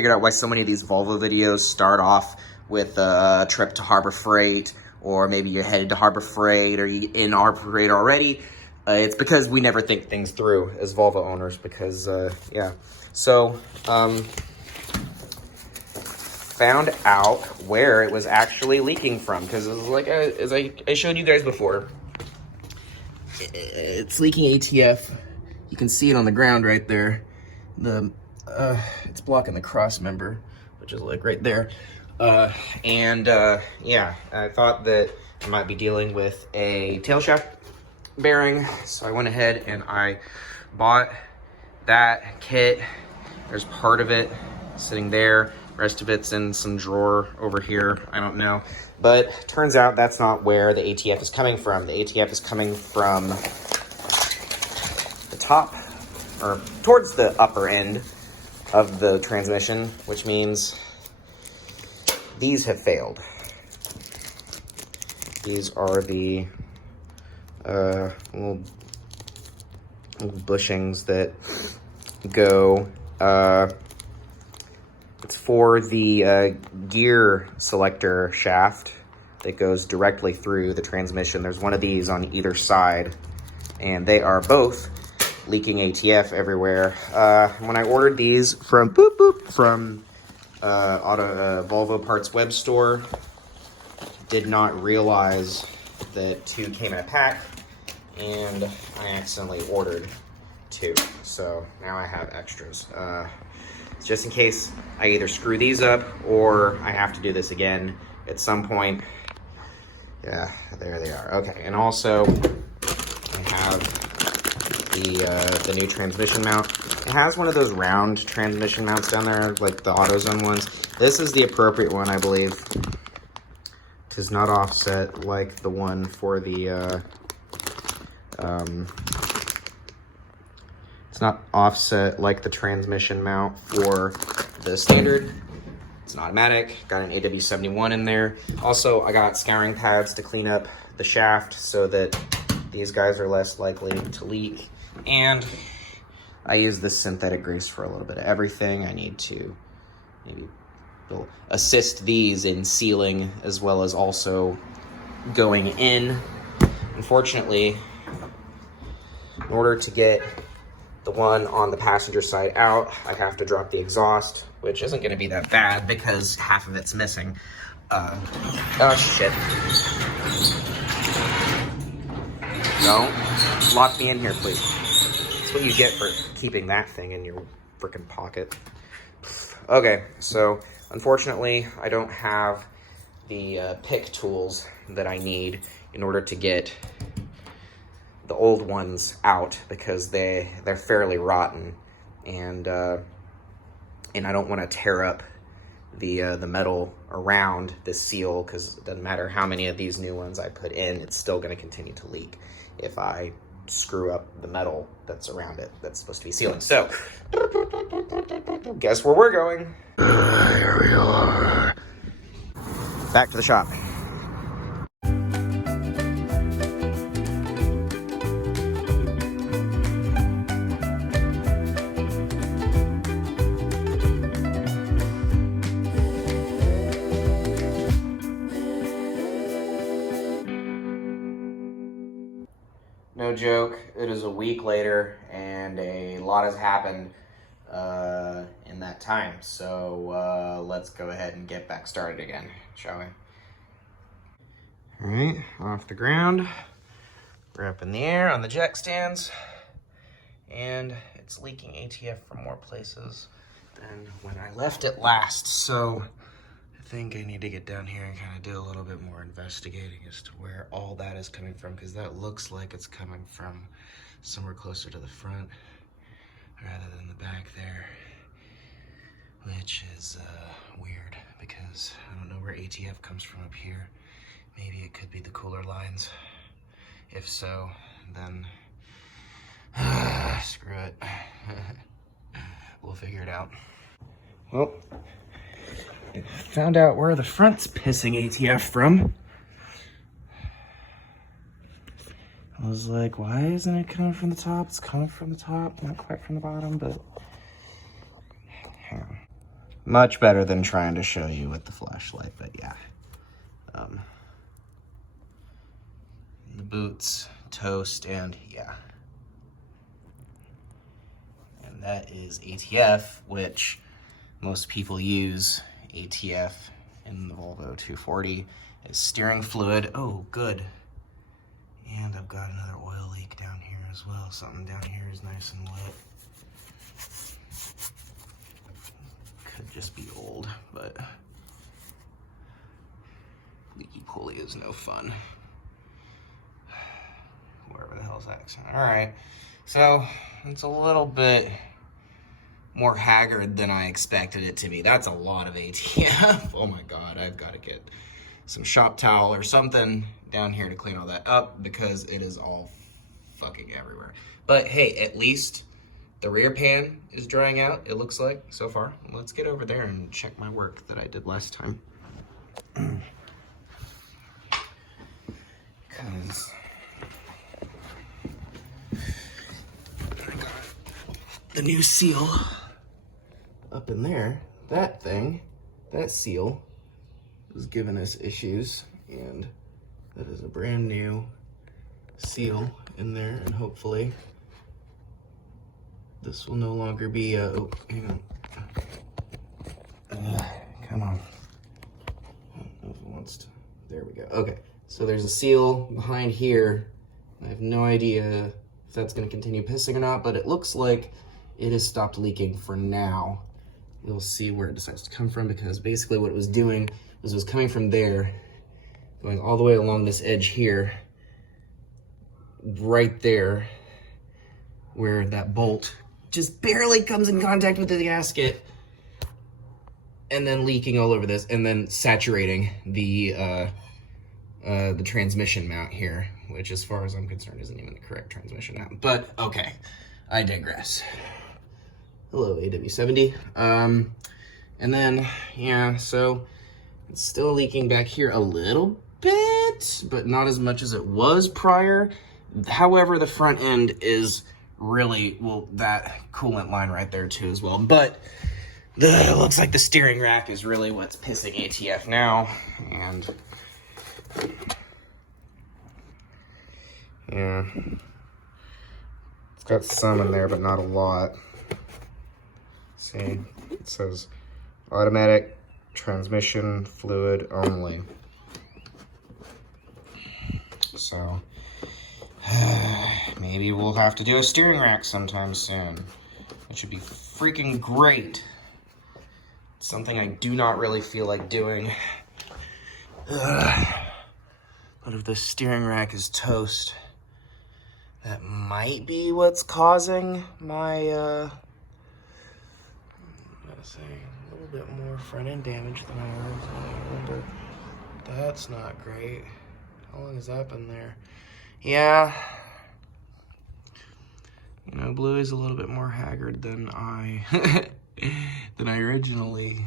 figured out why so many of these Volvo videos start off with a trip to Harbor Freight, or maybe you're headed to Harbor Freight, or you're in Harbor Freight already. It's because we never think things through as Volvo owners, because, yeah. So, found out where it was actually leaking from, because it was like, as I showed you guys before, it's leaking ATF. You can see it on the ground right there. It's blocking the cross member, which is like right there. Yeah, I thought that I might be dealing with a tail shaft bearing, so I went ahead and I bought that kit. There's part of it sitting there. Rest of it's in some drawer over here. I don't know. But turns out that's not where the ATF is coming from. The ATF is coming from the top, or towards the upper end of the transmission, which means these have failed. These are the little bushings that go, it's for the gear selector shaft that goes directly through the transmission. There's one of these on either side, and they are both leaking ATF everywhere. When I ordered these from Volvo Parts Web Store, did not realize that 2 came in a pack, and I accidentally ordered 2. So now I have extras. Just in case I either screw these up or I have to do this again at some point. Yeah, there they are. Okay, and also I have the new transmission mount. It has one of those round transmission mounts down there, like the AutoZone ones. This is the appropriate one, I believe. It's not offset like the one for the it's not offset like the transmission mount for the standard. It's an automatic. Got an AW-71 in there. Also, I got scouring pads to clean up the shaft so that these guys are less likely to leak. And I use this synthetic grease for a little bit of everything. I need to maybe assist these in sealing as well as also going in. Unfortunately, in order to get the one on the passenger side out, I have to drop the exhaust, which isn't going to be that bad because half of it's missing. Oh shit. Don't lock me in here, please. That's what you get for keeping that thing in your freaking pocket. Okay, so unfortunately, I don't have the pick tools that I need in order to get the old ones out, because they're fairly rotten, and I don't want to tear up the metal around the seal, because it doesn't matter how many of these new ones I put in, it's still going to continue to leak if I screw up the metal that's around it that's supposed to be sealing. So guess where we're going? Here we are. Back to the shop. No joke, it is a week later and a lot has happened in that time. So let's go ahead and get back started again, shall we? All right, off the ground. We're up in the air on the jack stands, and it's leaking ATF from more places than when I left it last. So I think I need to get down here and kind of do a little bit more investigating as to where all that is coming from, because that looks like it's coming from somewhere closer to the front rather than the back there, which is weird, because I don't know where ATF comes from up here. Maybe it could be the cooler lines. If so, then screw it. We'll figure it out. Well, found out where the front's pissing ATF from. I was like, why isn't it coming from the top? It's coming from the top, not quite from the bottom, but hang on. Much better than trying to show you with the flashlight, but yeah. The boots, toast, and yeah. And that is ATF, which most people use ATF in the Volvo 240 as steering fluid. Oh, good. And I've got another oil leak down here as well. Something down here is nice and wet. Could just be old, but leaky pulley is no fun. Wherever the hell's that? All right, so it's a little bit more haggard than I expected it to be. That's a lot of ATF. Oh my God, I've got to get some shop towel or something down here to clean all that up because it is all fucking everywhere. But hey, at least the rear pan is drying out, it looks like, so far. Let's get over there and check my work that I did last time. Because I got the new seal up in there. That thing, that seal, is giving us issues, and that is a brand new seal in there, and hopefully this will no longer be oh, hang on. Come on. I don't know if it wants to. There we go. Okay, so there's a seal behind here. I have no idea if that's going to continue pissing or not, but it looks like it has stopped leaking for now. We'll see where it decides to come from, because basically what it was doing was it was coming from there, going all the way along this edge here, right there, where that bolt just barely comes in contact with the gasket, and then leaking all over this, and then saturating the transmission mount here, which as far as I'm concerned isn't even the correct transmission mount. But okay, I digress. Hello, AW-70. And then, yeah, so it's still leaking back here a little bit, but not as much as it was prior. However, the front end is really, well, that coolant line right there too as well. But it looks like the steering rack is really what's pissing ATF now. And yeah, it's got some in there, but not a lot. See, it says automatic transmission fluid only. So maybe we'll have to do a steering rack sometime soon, which would be freaking great. Something I do not really feel like doing. But if the steering rack is toast, that might be what's causing my say a little bit more front end damage than I originally remember. That's not great. How long has that been there? Yeah, you know, Blue is a little bit more haggard than I originally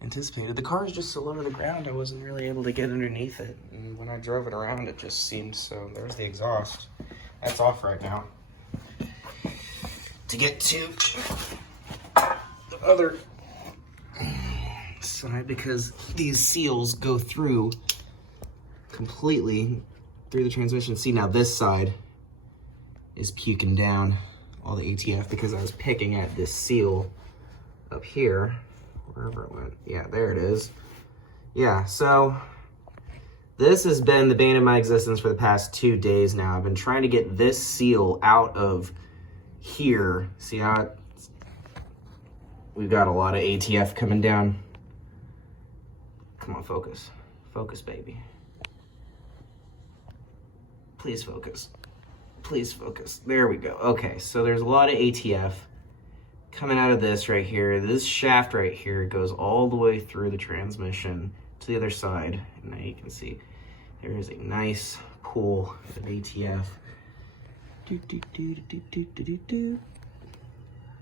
anticipated. The car is just so low to the ground, I wasn't really able to get underneath it. And when I drove it around, it just seemed so. There's the exhaust. That's off right now. To get to the other side, because these seals go through completely through the transmission. See, now this side is puking down all the ATF because I was picking at this seal up here, wherever it went. Yeah, there it is. Yeah, so this has been the bane of my existence for the past 2 days now. I've been trying to get this seal out of here. See how we've got a lot of ATF coming down. Come on, focus. Focus, baby. Please focus. Please focus. There we go. Okay, so there's a lot of ATF coming out of this right here. This shaft right here goes all the way through the transmission to the other side. And now you can see there is a nice pool of ATF.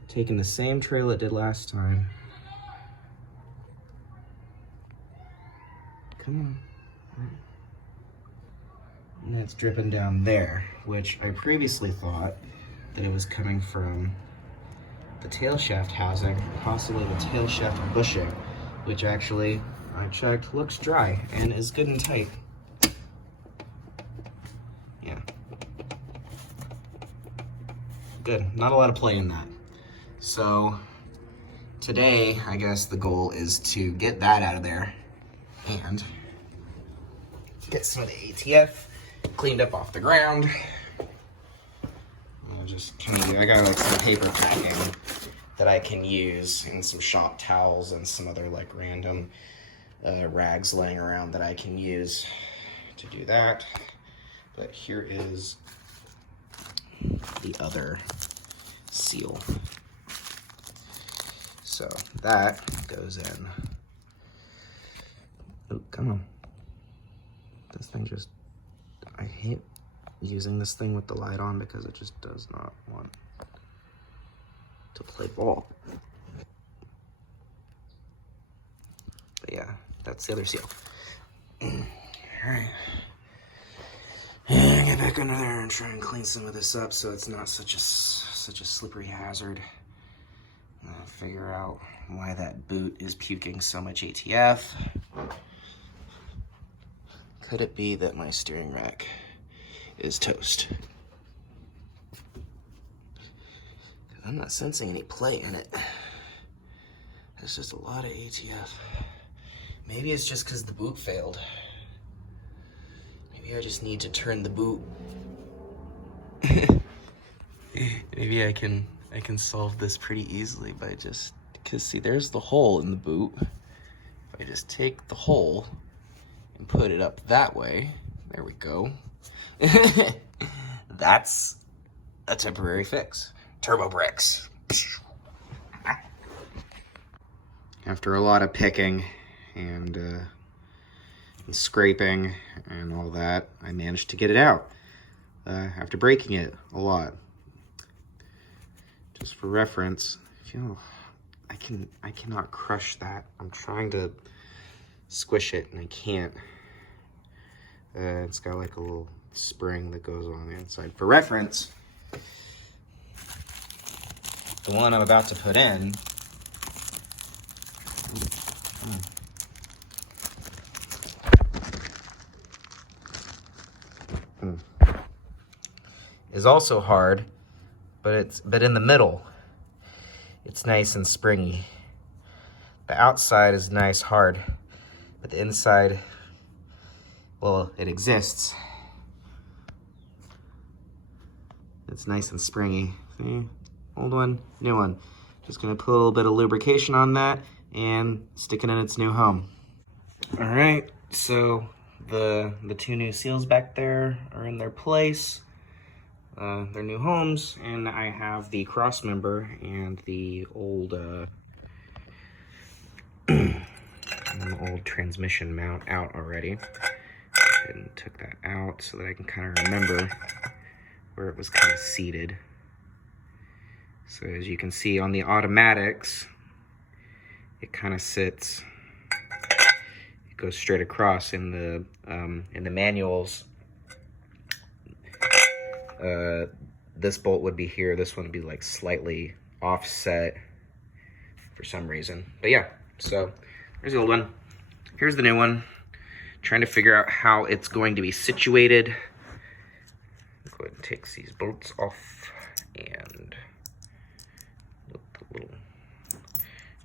Taking the same trail it did last time. Come on. And it's dripping down there, which I previously thought that it was coming from the tail shaft housing, possibly the tail shaft bushing, which actually, I checked, looks dry and is good and tight. Yeah. Good, not a lot of play in that. So today, I guess the goal is to get that out of there and get some of the ATF cleaned up off the ground. Just kind of, I got like some paper packing that I can use and some shop towels and some other like random rags laying around that I can use to do that. But here is the other seal. So that goes in. Oh, come on. This thing just, I hate using this thing with the light on because it just does not want to play ball. But yeah, that's the other seal. All right. And get back under there and try and clean some of this up so it's not such a slippery hazard. Figure out why that boot is puking so much ATF. Could it be that my steering rack is toast? I'm not sensing any play in it. There's just a lot of ATF. Maybe it's just because the boot failed. Maybe I just need to turn the boot. Maybe I can solve this pretty easily by just, because see, there's the hole in the boot. If I just take the hole and put it up that way, there we go. That's a temporary fix. Turbo brakes. After a lot of picking and scraping and all that, I managed to get it out after breaking it a lot. Just for reference, I cannot crush that. I'm trying to squish it and I can't. It's got like a little spring that goes on the inside. For reference, the one I'm about to put in is also hard, but in the middle, it's nice and springy. The outside is nice, hard, but the inside, well, it exists. It's nice and springy. See? Old one, new one. Just gonna put a little bit of lubrication on that and stick it in its new home. All right, so the two new seals back there are in their place. Their new homes, and I have the cross member and the old transmission mount out already. And took that out so that I can kind of remember where it was kind of seated. So as you can see on the automatics, it kind of sits, it goes straight across. In the manuals, this bolt would be here, this one would be like slightly offset for some reason. But yeah, so there's the old one, here's the new one. Trying to figure out how it's going to be situated. Go ahead and take these bolts off and with the little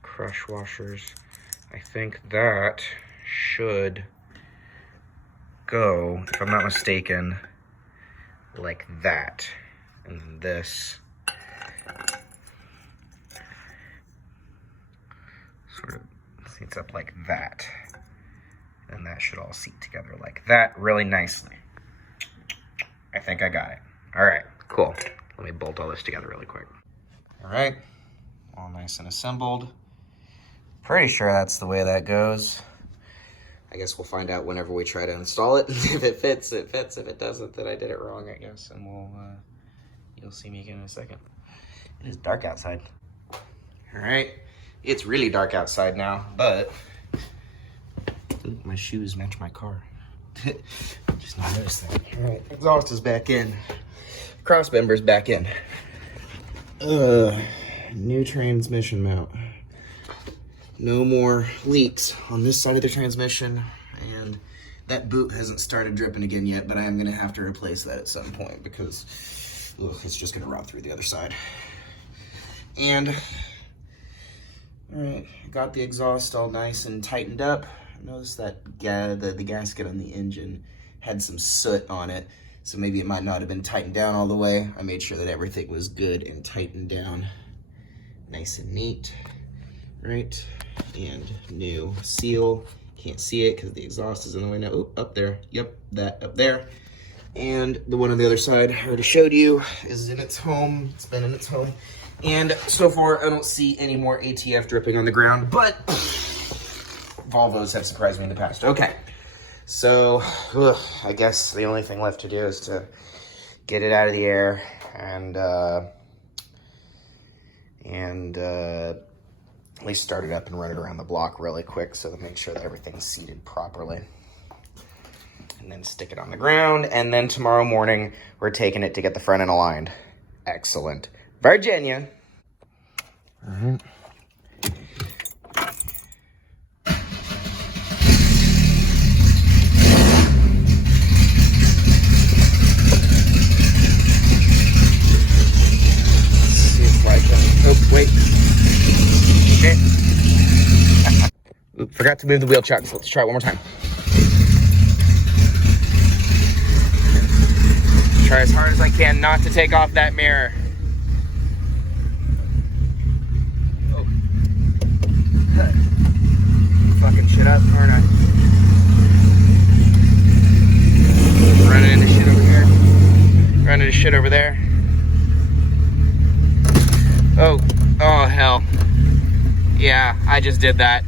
crush washers. I think that should go, if I'm not mistaken, like that. And then this sort of seats up like that. And that should all seat together like that really nicely. I think I got it. All right, cool. Let me bolt all this together really quick. All right, all nice and assembled. Pretty sure that's the way that goes. I guess we'll find out whenever we try to install it. If it fits, it fits. If it doesn't, then I did it wrong, I guess. And you'll see me again in a second. It is dark outside. All right, it's really dark outside now, but ooh, my shoes match my car. Just not noticed that. All right, exhaust is back in. Cross member's back in. new transmission mount. No more leaks on this side of the transmission, and that boot hasn't started dripping again yet, but I am gonna have to replace that at some point because it's just gonna rot through the other side. And, all right, got the exhaust all nice and tightened up. Notice that the gasket on the engine had some soot on it, so maybe it might not have been tightened down all the way. I made sure that everything was good and tightened down nice and neat, right? And new seal. Can't see it because the exhaust is in the way now. Oh, up there. Yep, that up there. And the one on the other side I already showed you is in its home. It's been in its home. And so far, I don't see any more ATF dripping on the ground, but Volvos have surprised me in the past. Okay, so I guess the only thing left to do is to get it out of the air and at least start it up and run it around the block really quick so to make sure that everything's seated properly. And then stick it on the ground, and then tomorrow morning, we're taking it to get the front end aligned. Excellent. Virginia. All right. Oh, wait. Shit. Oop, forgot to move the wheel chucks. Let's try it one more time. Try as hard as I can not to take off that mirror. Oh. Fucking shit up, aren't I? Running into shit over here. Running into shit over there. Oh, oh hell. Yeah, I just did that.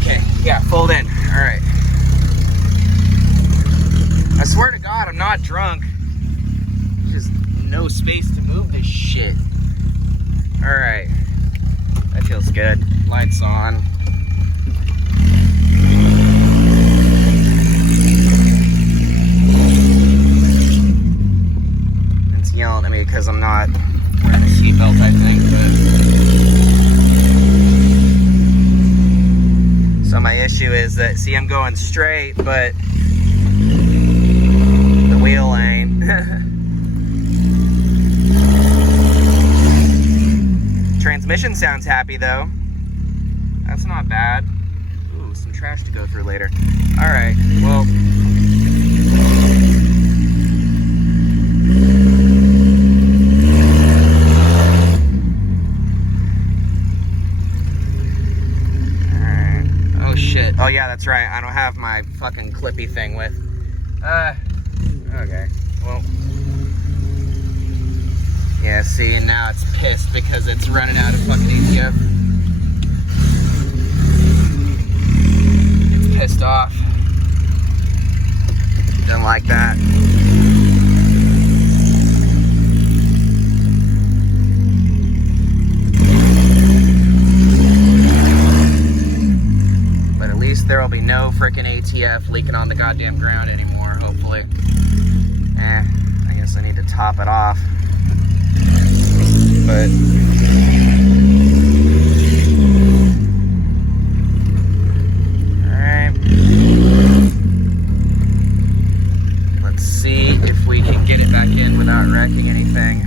Okay, yeah, fold in. All right. I swear to God, I'm not drunk. There's just no space to move this shit. All right, that feels good. Lights on. It's yelling at me because I'm not wearing a seatbelt, I think, but so my issue is that, see, I'm going straight, but the wheel ain't. Transmission sounds happy, though. That's not bad. Ooh, some trash to go through later. All right, well. Shit. Oh yeah, that's right. I don't have my fucking clippy thing with. Okay. Well. Yeah, see, and now it's pissed because it's running out of fucking ATF. It's pissed off. Don't like that. There will be no frickin' ATF leaking on the goddamn ground anymore, hopefully. I guess I need to top it off. But alright. Let's see if we can get it back in without wrecking anything.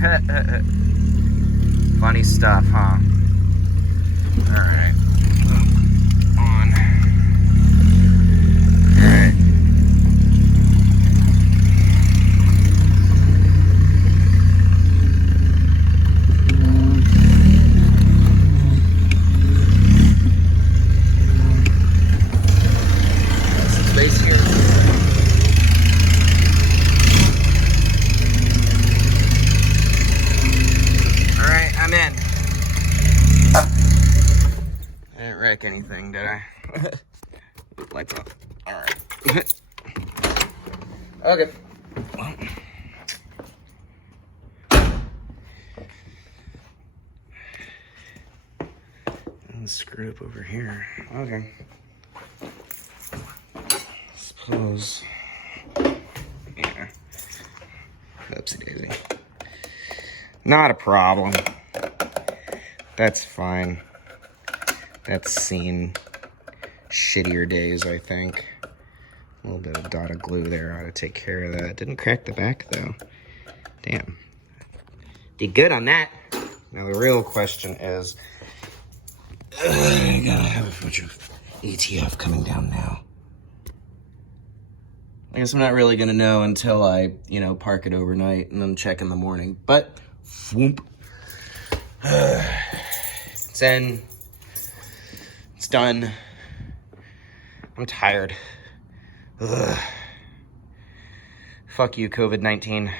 Funny stuff, huh? Alright. Anything, did I? Lights off. All right. Okay. And screw up over here. Okay. Close. Yeah. Oopsie daisy. Not a problem. That's fine. That's seen shittier days, I think. A little bit of dot of glue there ought to take care of that. Didn't crack the back, though. Damn. Did good on that. Now, the real question is, I gotta have a bunch of ATF coming down now. I guess I'm not really gonna know until I, park it overnight and then check in the morning. But, whoop. It's in. It's done. I'm tired. Ugh. Fuck you, COVID-19.